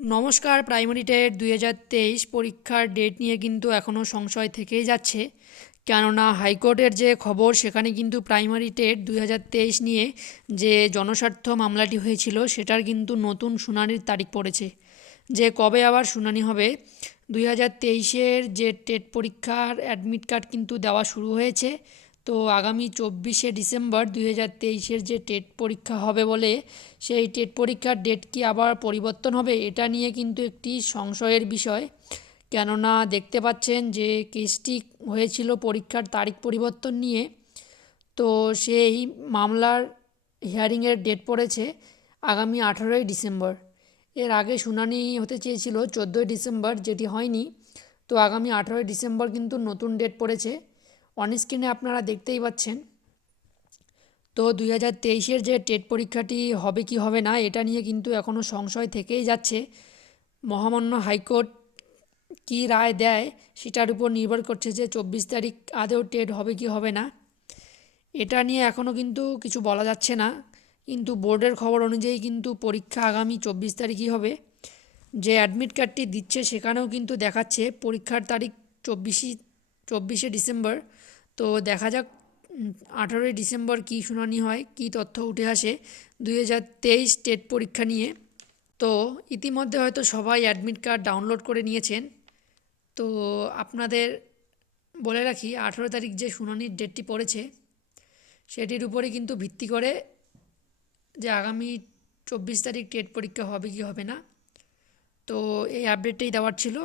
নমস্কার। Primary TET 2023 পরীক্ষার date নিয়ে কিন্তু এখনও সংশয় থেকেই যাচ্ছে, কেননা হাইকোর্টের যে খবর সেখানে কিন্তু প্রাইমারি টেট 2023 নিয়ে যে জনস্বার্থ মামলাটি হয়েছিল সেটার কিন্তু নতুন শুনানির তারিখ পড়েছে। যে কবে আবার শুনানি হবে। 2023-এর যে টেট পরীক্ষার অ্যাডমিট কার্ড কিন্তু দেওয়া শুরু হয়েছে। তো আগামী 24শে ডিসেম্বর 2023-এর যে টেট পরীক্ষা হবে বলে, সেই টেট পরীক্ষার ডেট কি আবার পরিবর্তন হবে, এটা নিয়ে কিন্তু একটি সংশয়ের বিষয়। কেননা দেখতে পাচ্ছেন যে কেসটি হয়েছিল পরীক্ষার তারিখ পরিবর্তন নিয়ে। তো সেই মামলার হিয়ারিংয়ের ডেট পড়েছে আগামী 18ই ডিসেম্বর। এর আগে শুনানি হতে চেয়েছিল 14ই ডিসেম্বর, যেটি হয়নি। তো আগামী 18ই ডিসেম্বর কিন্তু নতুন ডেট পড়েছে। অন স্ক্রিনে আপনারা দেখতেই পাচ্ছেন। তো 2023-এর যে টেট পরীক্ষাটি হবে কি হবে না, এটা নিয়ে কিন্তু এখনও সংশয় থেকেই যাচ্ছে। মহামান্য হাইকোর্ট কী রায় দেয় সেটার উপর নির্ভর করছে যে 24 তারিখ আদৌ টেট হবে কি হবে না। এটা নিয়ে এখনও কিন্তু কিছু বলা যাচ্ছে না, কিন্তু বোর্ডের খবর অনুযায়ী কিন্তু পরীক্ষা আগামী 24 তারিখই হবে। যে অ্যাডমিট কার্ডটি দিচ্ছে সেখানেও কিন্তু দেখাচ্ছে পরীক্ষার তারিখ 24শে ডিসেম্বর। তো দেখা যাক 18ই ডিসেম্বর কী শুনানি হয়, কী তথ্য উঠে আসে 2023 টেট পরীক্ষা নিয়ে। তো ইতিমধ্যে হয়তো সবাই অ্যাডমিট কার্ড ডাউনলোড করে নিয়েছেন। তো আপনাদের বলে রাখি, 18 তারিখ যে শুনানির ডেটটি পড়েছে সেটির উপরে কিন্তু ভিত্তি করে যে আগামী 24 তারিখ টেট পরীক্ষা হবে কি হবে না। তো এই আপডেটটাই দেওয়ার ছিল।